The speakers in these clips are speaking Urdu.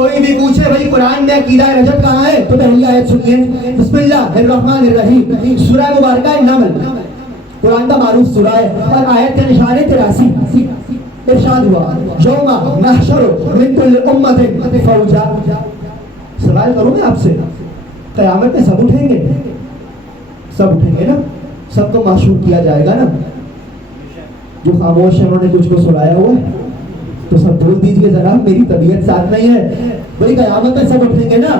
کوئی بھی پوچھے بھائی قرآن میں عقیدہ رجت کہاں ہے تو پہلی آیت سنیے، بسم اللہ الرحمن الرحیم، سورہ مبارکہ نمل، قرآن کا معروف سورہ ہے اور آیت کا نشان ہے 83۔ ارشاد ہوا یوم نحشر من کل امت فوجا، سوال کروں میں آپ سے، قیامت میں سب اٹھیں گے؟ سب اٹھیں گے نا، سب کو محشور کیا جائے گا نا؟ جو خاموش ہیں انہوں نے کچھ کو سنایا ہوا ہے تو سب بول دیجئے ذرا، میری طبیعت ساتھ نہیں ہے بھائی قیامت میں سب اٹھیں گے نا؟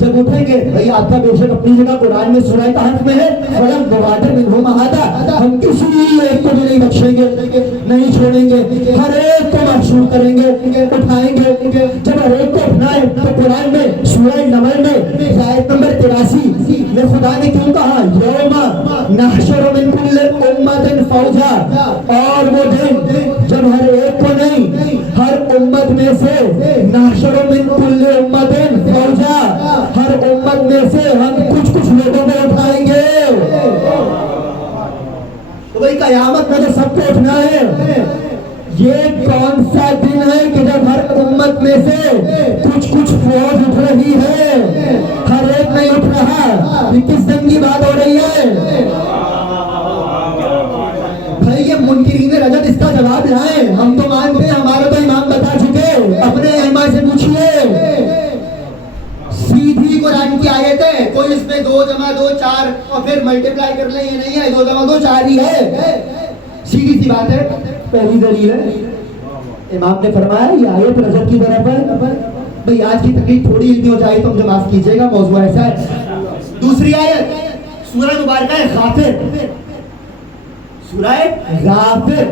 جب اٹھیں گے بھائی آپ کا بے شک اپنی جگہ قرآن میں سورہ کہف میں ہے فلم گوادر منہم احدا، ہم کسی ایک کو بھی نہیں بخشیں گے، نہیں چھوڑیں گے، ہر ایک کو محشور کریں گے، اٹھائیں گے۔ جب ہر ایک کو اٹھنا ہے تو قرآن میں سورہ نمل میں آیت نمبر 83 میں خدا نے کیوں کہا یوم نحشر من کل امت فوجا، اور وہ دن جب ہر ایک کو نہیں ہر امت میں سے نحشر من کل امت فوجا، ہر امت میں سے ہم کچھ لوگوں کو اٹھائیں گے۔ تو بھائی قیامت میں تو سب کو اٹھنا ہے، یہ کون سا دن ہے کہ جب ہر امت میں سے کچھ فوج اٹھ رہی ہے، ہر ایک نہیں اٹھ رہا؟ یہ کس دن کی بات ہو رہی ہے بھائی؟ یہ منکرین رجت اس کا جواب لائیں، ہم تو مانتے ہیں، ہمارے تو امام بتا چکے، اپنے ائمہ سے پوچھئے، سیدھی قرآن کی آیت ہے، کوئی اس میں 2 جمع 2 4 اور پھر ملٹیپلائی کر لیں، یہ نہیں ہے 2 جمع 2 4 ہی ہے، سیدھی سی بات ہے۔ پہلی دلیل ہے امام نے فرمایا یہ آیت رجب کی طرف ہے۔ بھئی آج کی تقریر تھوڑی علمی ہو جائے تو مجھے معاف کیجئے گا، موضوع ایسا ہے۔ دوسری آیت سورہ مبارکہ غافر، سورہ غافر،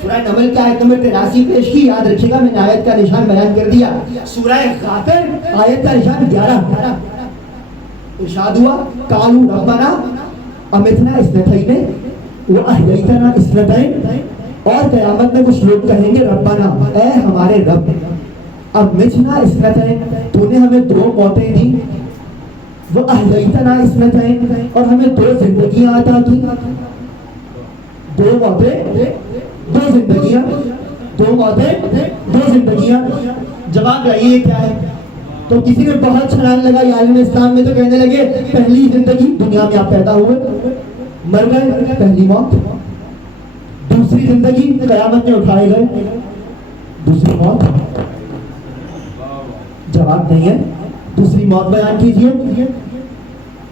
سورہ نمل کی آیت نمبر 83 پیش کی، یاد رکھیے گا میں نے آیت کا نشان بیان کر دیا۔ سورہ غافر آیت کا نشان 11، ارشاد ہوا قالوا ربنا امتنا اثنتین واحییتنا اثنتین، اور قیامت میں کچھ لوگ کہیں گے ربنا، اے ہمارے رب، امتنا اثنتین، تو نے ہمیں 2 موتیں دی، واحییتنا اثنتین، اور ہمیں 2 زندگیاں عطا کی، 2 موتیں 2 زندگیاں، 2 موتیں 2 زندگیاں۔ جواب رہیے کیا ہے؟ تو کسی نے بہت چھلانگ لگا عالم اسلام میں، تو کہنے لگے پہلی زندگی دنیا میں آپ پیدا ہوئے، مر گئے، پہلی موت۔ دوسری زندگی قیامت میں اٹھائے گئے، دوسری موت۔ جواب نہیں ہے، دوسری موت بیان کیجئے۔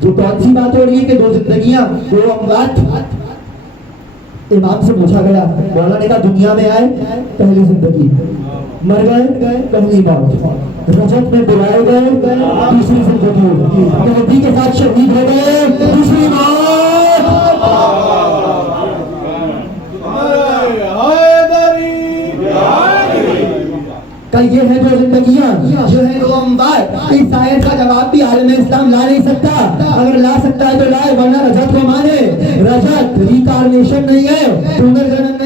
جو کون سی بات ہو رہی ہے کہ 2 زندگیاں 2 اموات؟ امام سے پوچھا گیا، مولا نے کہا دنیا میں آئے پہلی زندگی، مر گئے پہلی موت، رجت میں بلائے گئے دوسری زندگی، نبی کے ساتھ شہید ہو گئے دوسری موت۔ کہ یہ ہے 2 زندگیاں، جو ہے 2 اموات۔ اس آیت کا جواب بھی عالم اسلام لا نہیں سکتا، اگر لا سکتا ہے تو لائے، ورنہ رجت کو مانے۔ رجت ریکارنیشن نہیں ہے، پنرجنن